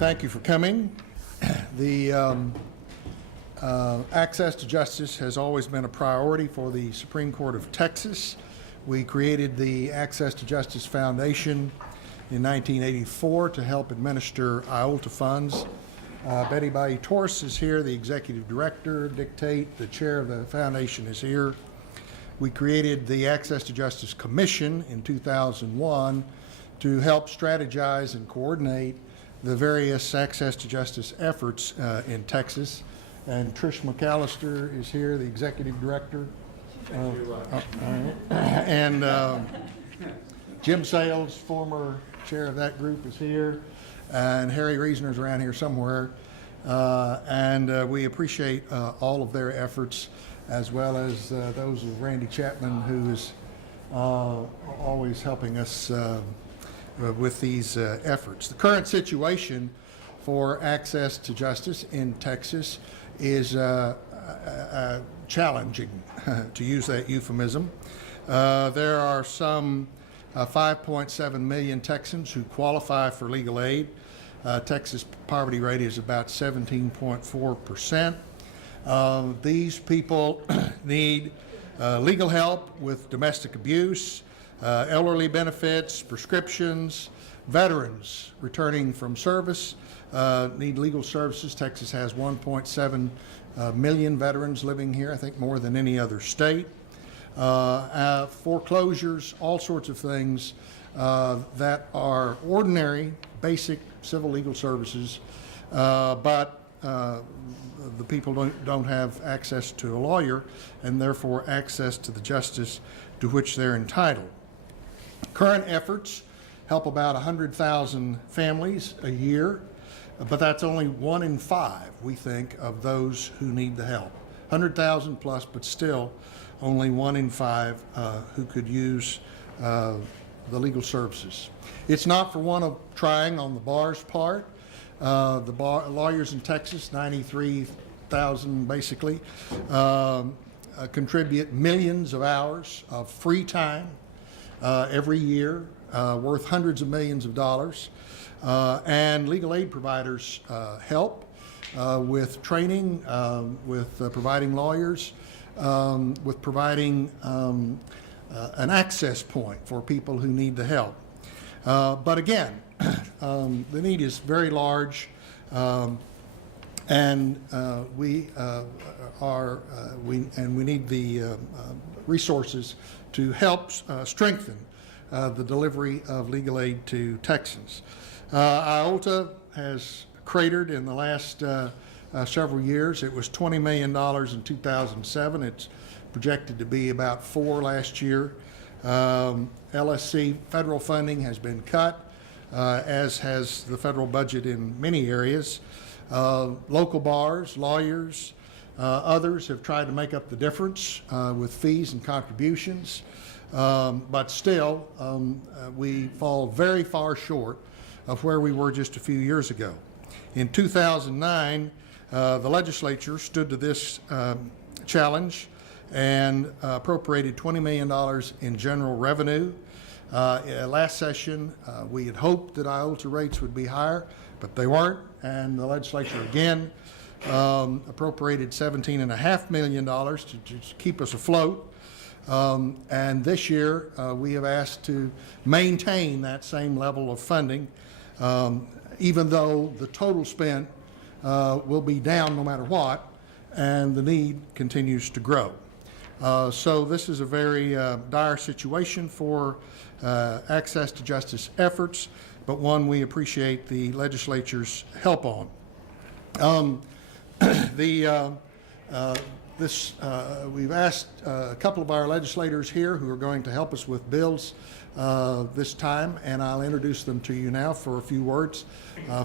Thank you for coming. The access to justice has always been a priority for the Supreme Court of Texas. We created the Access to Justice Foundation in 1984 to help administer IOLTA funds. Betty Bailey-Torres is here, the executive director. Dick Tate, the chair of the foundation, is here. We created the Access to Justice Commission in 2001 to help strategize and coordinate the various access to justice efforts in Texas. And Trish McAllister is here, the executive director. And Jim Sales, former chair of that group, is here. And Harry Reasoner's around here somewhere. And we appreciate all of their efforts, as well as those of Randy Chapman, who is always helping us with these efforts. The current situation for access to justice in Texas is challenging, to use that euphemism. There are some 5.7 million Texans who qualify for legal aid. Texas poverty rate is about 17.4%. These people need legal help with domestic abuse, elderly benefits, prescriptions. Veterans returning from service need legal services. Texas has 1.7 million veterans living here, I think more than any other state. Foreclosures, all sorts of things that are ordinary, basic civil legal services, but the people don't have access to a lawyer and therefore access to the justice to which they're entitled. Current efforts help about 100,000 families a year, but that's only 1 in 5, we think, of those who need the help. 100,000 plus, but still only 1 in 5 who could use the legal services. It's not for want of trying on the bar's part. Lawyers in Texas, 93,000 basically, contribute millions of hours of free time every year, worth hundreds of millions of dollars. And legal aid providers help with training, with providing lawyers, with providing an access point for people who need the help. But again, the need is very large, and we need the resources to help strengthen the delivery of legal aid to Texans. IOLTA has cratered in the last several years. It was $20 million in 2007. It's projected to be about $4 million last year. LSC federal funding has been cut, as has the federal budget in many areas. Local bars, lawyers, others have tried to make up the difference with fees and contributions, but still we fall very far short of where we were just a few years ago. In 2009, the legislature stood to this challenge and appropriated $20 million in general revenue. Last session, we had hoped that IOLTA rates would be higher, but they weren't, and the legislature again appropriated $17.5 million to just keep us afloat. And this year, we have asked to maintain that same level of funding, even though the total spent will be down no matter what, and the need continues to grow. So this is a very dire situation for access to justice efforts, but one we appreciate the legislature's help on. We've asked a couple of our legislators here who are going to help us with bills this time, and I'll introduce them to you now for a few words.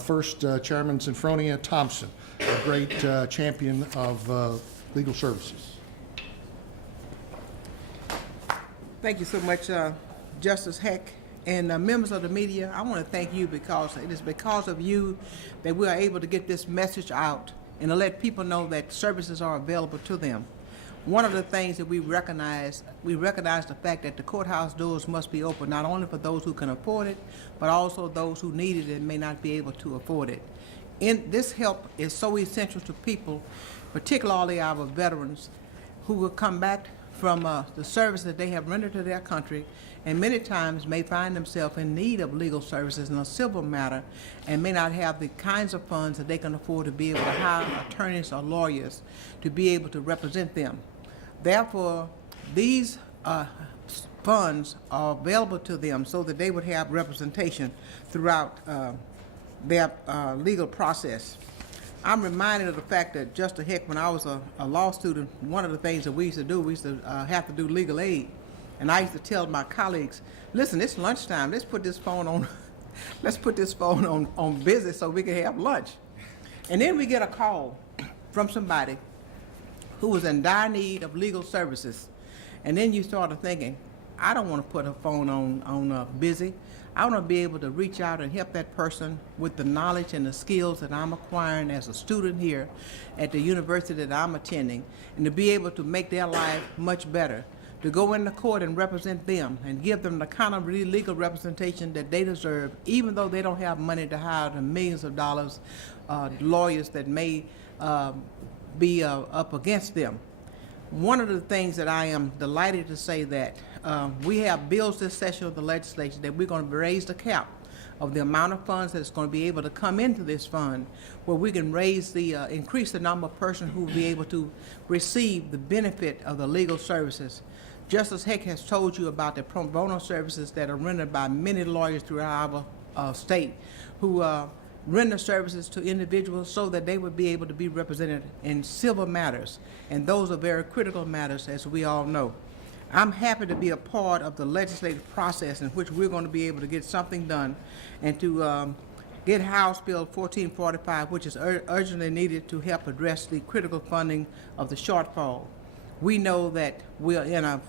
First, Chairman Sinfronia Thompson, a great champion of legal services. Thank you so much, Justice Heck. And members of the media, I want to thank you, because it is because of you that we are able to get this message out and to let people know that services are available to them. one of the things that we recognize the fact that the courthouse doors must be open not only for those who can afford it, but also those who need it and may not be able to afford it. This help is so essential to people, particularly our veterans, who will come back from the service that they have rendered to their country, and many times may find themselves in need of legal services in a civil matter and may not have the kinds of funds that they can afford to be able to hire attorneys or lawyers to be able to represent them. Therefore, these funds are available to them so that they would have representation throughout their legal process. I'm reminded of the fact that just a heck, when I was a law student, one of the things that we used to do, we used to have to do legal aid. And I used to tell my colleagues, listen, it's lunchtime, let's put this phone on, let's put this phone on busy so we can have lunch. And then we get a call from somebody who was in dire need of legal services. And then you started thinking, I don't want to put a phone on busy. I want to be able to reach out and help that person with the knowledge and the skills that I'm acquiring as a student here at the university that I'm attending, and to be able to make their life much better, to go into court and represent them and give them the kind of legal representation that they deserve, even though they don't have money to hire the millions of dollars lawyers that may be up against them. One of the things that I am delighted to say that we have bills this session of the legislature that we're going to raise the cap of the amount of funds that's going to be able to come into this fund, where we can increase the number of persons who will be able to receive the benefit of the legal services. Justice Heck has told you about the pro bono services that are rendered by many lawyers throughout our state who render services to individuals so that they would be able to be represented in civil matters. And those are very critical matters, as we all know. I'm happy to be a part of the legislative process in which we're going to be able to get something done and to get House Bill 1445, which is urgently needed to help address the critical funding of the shortfall. We know that we are in a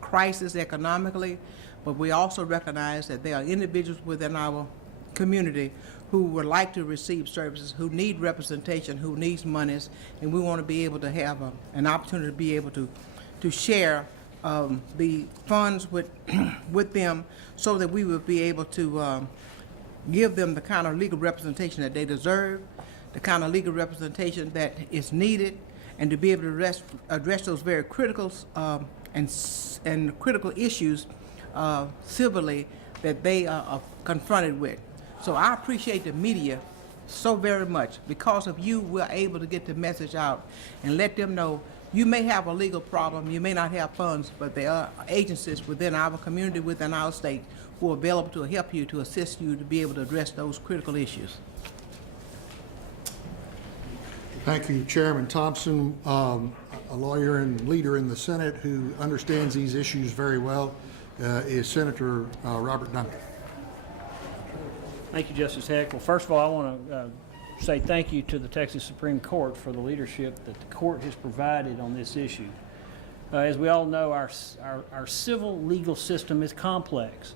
crisis economically, but we also recognize that there are individuals within our community who would like to receive services, who need representation, who needs monies, and we want to be able to have an opportunity to be able to share the funds with them so that we will be able to give them the kind of legal representation that they deserve, the kind of legal representation that is needed, and to be able to address those very critical and critical issues civilly that they are confronted with. So I appreciate the media so very much. Because of you, we're able to get the message out and let them know you may have a legal problem, you may not have funds, but there are agencies within our community, within our state, who are available to help you, to assist you to be able to address those critical issues. Thank you, Chairman Thompson, a lawyer and leader in the Senate who understands these issues very well, is Senator Robert Duncan. Thank you, Justice Heck. Well, first of all, I want to say thank you to the Texas Supreme Court for the leadership that the court has provided on this issue. As we all know, our civil legal system is complex,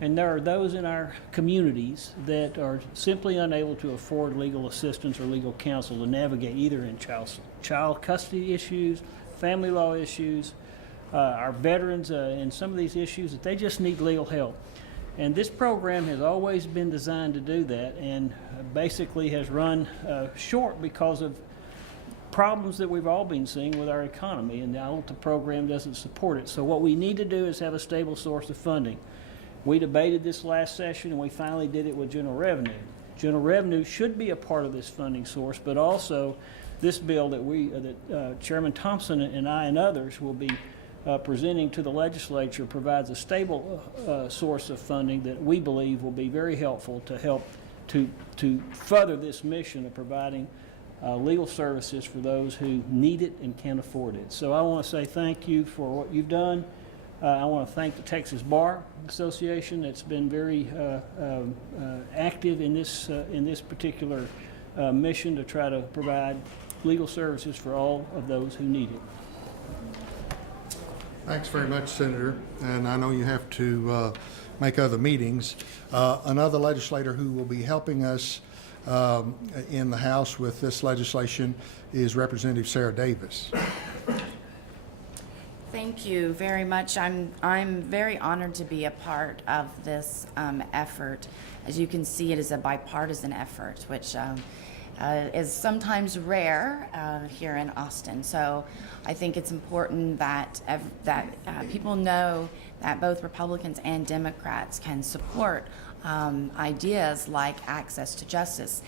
and there are those in our communities that are simply unable to afford legal assistance or legal counsel to navigate either in child custody issues, family law issues, our veterans in some of these issues that they just need legal help. And this program has always been designed to do that, and basically has run short because of problems that we've all been seeing with our economy, and the ALTA program doesn't support it. So what we need to do is have a stable source of funding. We debated this last session, and we finally did it with general revenue. General revenue should be a part of this funding source, but also this bill that Chairman Thompson and I and others will be presenting to the legislature provides a stable source of funding that we believe will be very helpful to help to further this mission of providing legal services for those who need it and can't afford it. So I want to say thank you for what you've done. I want to thank the Texas Bar Association that's been very active in this particular mission to try to provide legal services for all of those who need it. Thanks very much, Senator, and I know you have to make other meetings. Another legislator who will be helping us in the House with this legislation is Representative Sarah Davis. Thank you very much. I'm very honored to be a part of this effort. As you can see, it is a bipartisan effort, which is sometimes rare here in Austin. So I think it's important that people know that both Republicans and Democrats can support ideas like access to justice.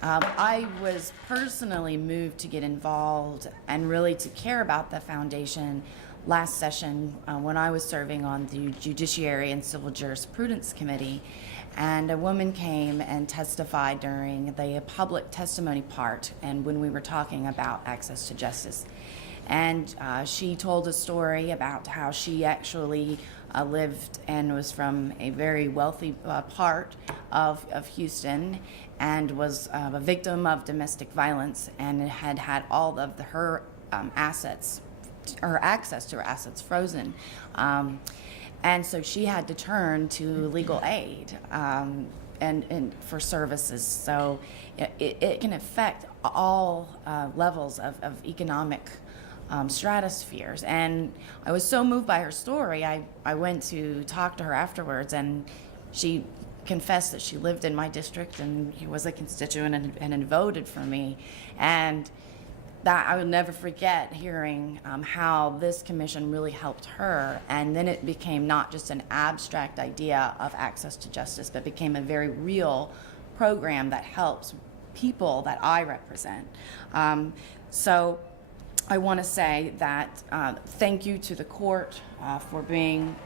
I was personally moved to get involved and really to care about the foundation last session when I was serving on the Judiciary and Civil Jurisprudence Committee, and a woman came and testified during the public testimony part and when we were talking about access to justice. And she told a story about how she actually lived and was from a very wealthy part of Houston and was a victim of domestic violence and had all of her assets, or access to her assets, frozen. And so she had to turn to legal aid and for services. So it can affect all levels of economic stratospheres. And I was so moved by her story, I went to talk to her afterwards, and she confessed that she lived in my district and he was a constituent and voted for me. And that I will never forget hearing how this commission really helped her. And then it became not just an abstract idea of access to justice, but became a very real program that helps people that I represent. So I want to say that thank you to the court for being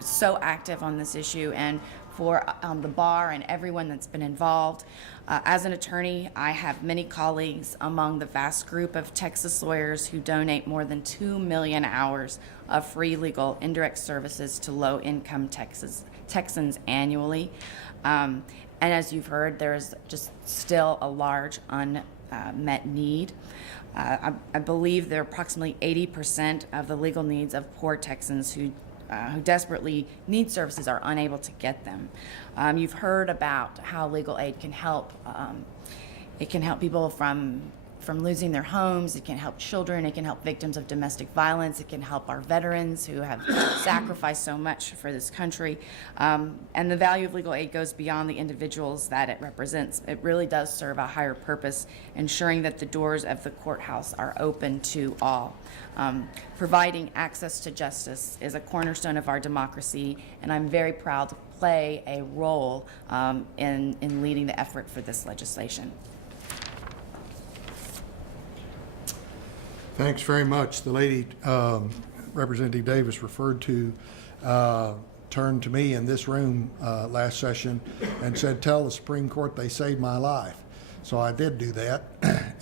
so active on this issue, and for the bar and everyone that's been involved. As an attorney, I have many colleagues among the vast group of Texas lawyers who donate more than 2 million hours of free legal indirect services to low-income Texans annually. And as you've heard, there's just still a large unmet need. I believe there are approximately 80% of the legal needs of poor Texans who desperately need services are unable to get them. You've heard about how legal aid can help. It can help people from losing their homes. It can help children. It can help victims of domestic violence. It can help our veterans who have sacrificed so much for this country. And the value of legal aid goes beyond the individuals that it represents. It really does serve a higher purpose, ensuring that the doors of the courthouse are open to all. Providing access to justice is a cornerstone of our democracy, and I'm very proud to play a role in leading the effort for this legislation. Thanks very much. The lady Representative Davis referred to turned to me in this room last session and said, "Tell the Supreme Court they saved my life." So I did do that,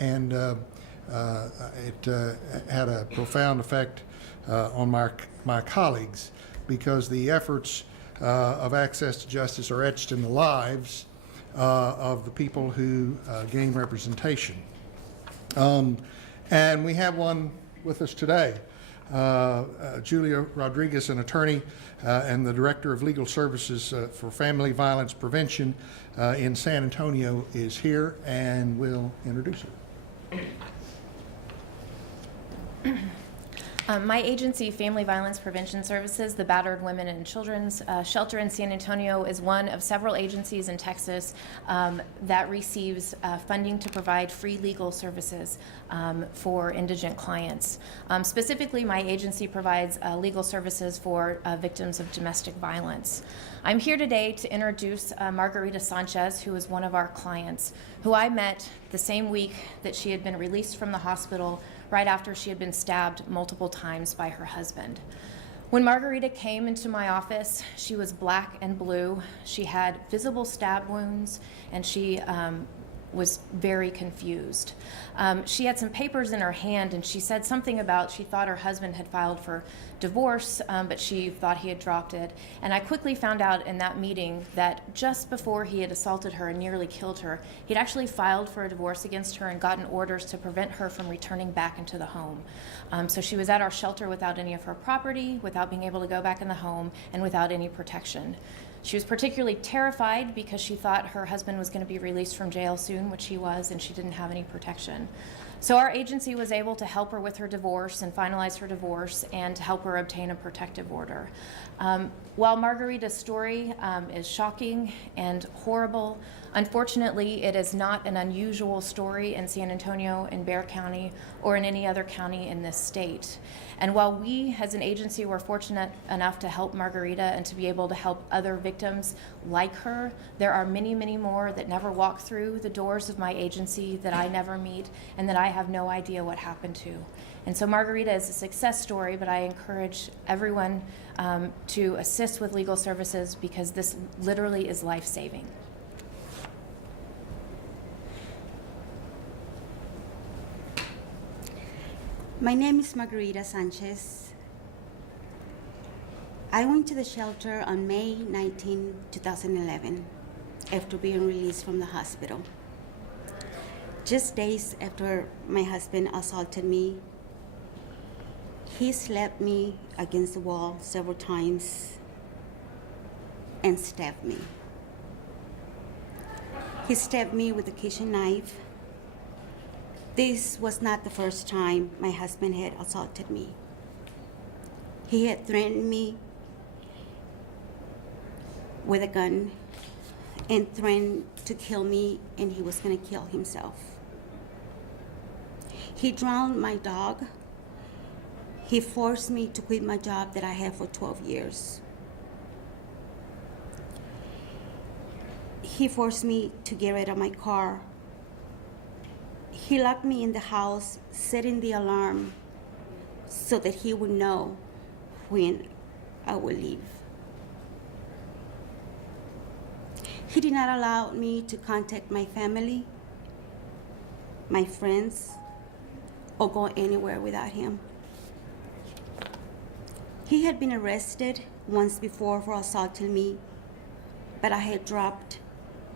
and it had a profound effect on my colleagues, because the efforts of access to justice are etched in the lives of the people who gain representation. And we have one with us today. Julia Rodriguez, an attorney and the Director of Legal Services for Family Violence Prevention in San Antonio, is here, and we'll introduce her. My agency, Family Violence Prevention Services, the Battered Women and Children's Shelter in San Antonio, is one of several agencies in Texas that receives funding to provide free legal services for indigent clients. Specifically, my agency provides legal services for victims of domestic violence. I'm here today to introduce Margarita Sanchez, who is one of our clients, who I met the same week that she had been released from the hospital right after she had been stabbed multiple times by her husband. When Margarita came into my office, she was black and blue. She had visible stab wounds, and she was very confused. She had some papers in her hand, and she said something about she thought her husband had filed for divorce, but she thought he had dropped it. And I quickly found out in that meeting that just before he had assaulted her and nearly killed her, he'd actually filed for a divorce against her and gotten orders to prevent her from returning back into the home. So she was at our shelter without any of her property, without being able to go back in the home, and without any protection. She was particularly terrified because she thought her husband was going to be released from jail soon, which he was, and she didn't have any protection. So our agency was able to help her with her divorce and finalize her divorce and to help her obtain a protective order. While Margarita's story is shocking and horrible, unfortunately it is not an unusual story in San Antonio, in Bexar County, or in any other county in this state. And while we as an agency were fortunate enough to help Margarita and to be able to help other victims like her, there are many, many more that never walk through the doors of my agency that I never meet and that I have no idea what happened to. And so Margarita is a success story, but I encourage everyone to assist with legal services because this literally is life-saving. My name is Margarita Sanchez. I went to the shelter on May 19, 2011, after being released from the hospital. Just days after my husband assaulted me, he slapped me against the wall several times and stabbed me. He stabbed me with a kitchen knife. This was not the first time my husband had assaulted me. He had threatened me with a gun and threatened to kill me, and he was going to kill himself. He drowned my dog. He forced me to quit my job that I had for 12 years. He forced me to get rid of my car. He locked me in the house, setting the alarm so that he would know when I would leave. He did not allow me to contact my family, my friends, or go anywhere without him. He had been arrested once before for assaulting me, but I had dropped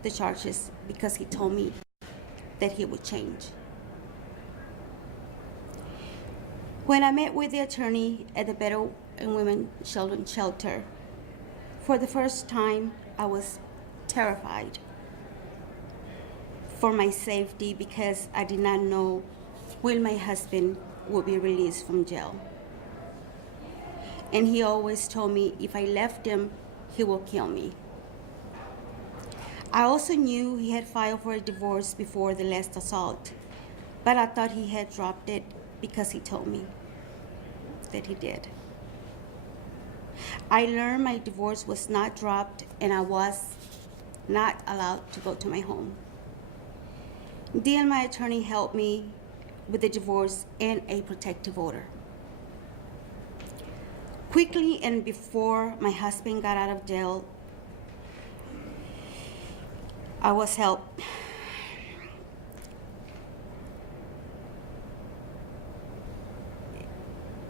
the charges because he told me that he would change. When I met with the attorney at the Better and Women Children's Shelter, for the first time, I was terrified for my safety because I did not know when my husband would be released from jail. And he always told me if I left him, he will kill me. I also knew he had filed for a divorce before the last assault, but I thought he had dropped it because he told me that he did. I learned my divorce was not dropped and I was not allowed to go to my home. Then my attorney helped me with the divorce and a protective order. Quickly and before my husband got out of jail, I was helped.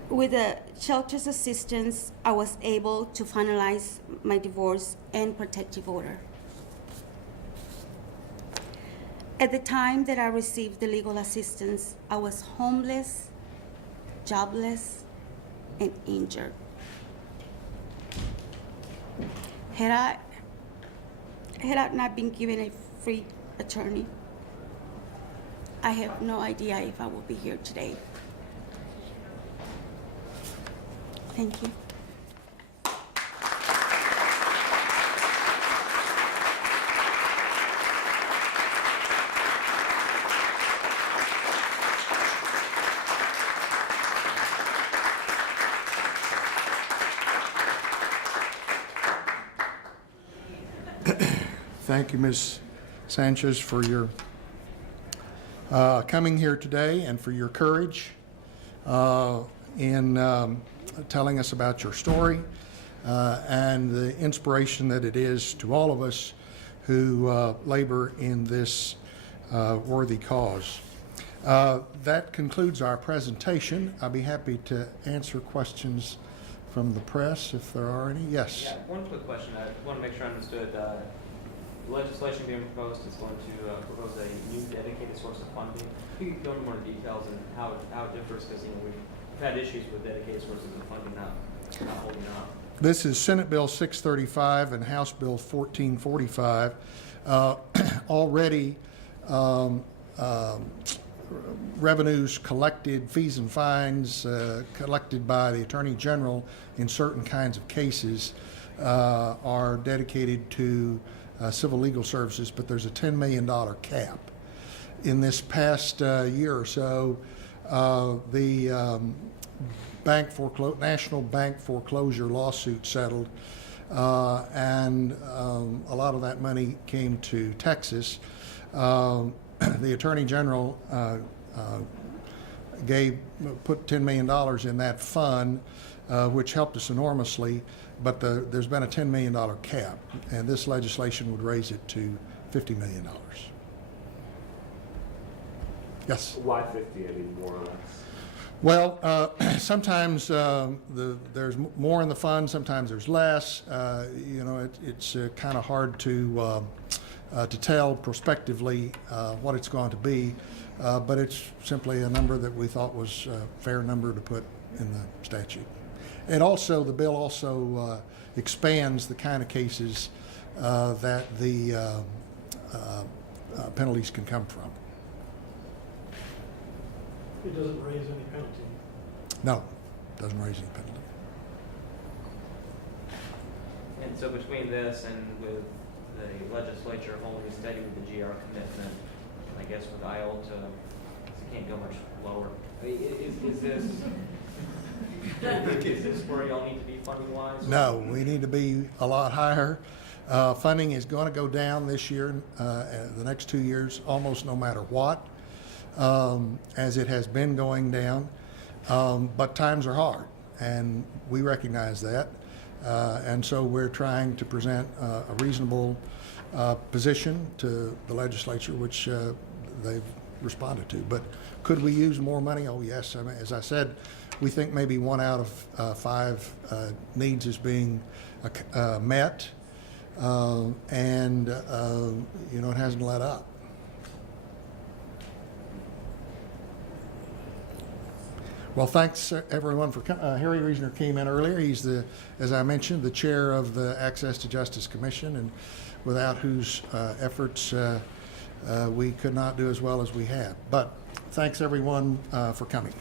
With the shelter's assistance, I was able to finalize my divorce and protective order. At the time that I received the legal assistance, I was homeless, jobless, and injured. Had I not been given a free attorney, I have no idea if I will be here today. Thank you. Thank you, Ms. Sanchez, for your coming here today and for your courage in telling us about your story and the inspiration that it is to all of us who labor in this worthy cause. That concludes our presentation. I'll be happy to answer questions from the press if there are any. Yes. Yeah, one quick question. I want to make sure I understood. Legislation being proposed is going to propose a new dedicated source of funding. Can you go into more details and how it differs? Because we've had issues with dedicated sources of funding not holding up. This is Senate Bill 635 and House Bill 1445. Already revenues collected, fees and fines collected by the Attorney General in certain kinds of cases are dedicated to civil legal services, but there's a $10 million cap. In this past year or so, the national bank foreclosure lawsuit settled, and a lot of that money came to Texas. The Attorney General put $10 million in that fund, which helped us enormously, but there's been a $10 million cap, and this legislation would raise it to $50 million. Yes? Why 50? I mean, more or less. Well, sometimes there's more in the fund, sometimes there's less. It's kind of hard to tell prospectively what it's going to be, but it's simply a number that we thought was a fair number to put in the statute. And also, the bill also expands the kind of cases that the penalties can come from. It doesn't raise any penalty. No, doesn't raise any penalty. And so between this and with the legislature holding steady with the GR commitment, I guess with IOLTA, it can't go much lower. I mean, is this where y'all need to be funding wise? No, we need to be a lot higher. Funding is going to go down this year, the next 2 years, almost no matter what, as it has been going down. But times are hard, and we recognize that. And so we're trying to present a reasonable position to the legislature, which they've responded to. But could we use more money? Oh, yes. I mean, as I said, we think maybe 1 out of 5 needs is being met, and it hasn't let up. Well, thanks everyone for coming. Harry Reasoner came in earlier. He's as I mentioned, the chair of the Access to Justice Commission, and without whose efforts we could not do as well as we have. But thanks everyone for coming.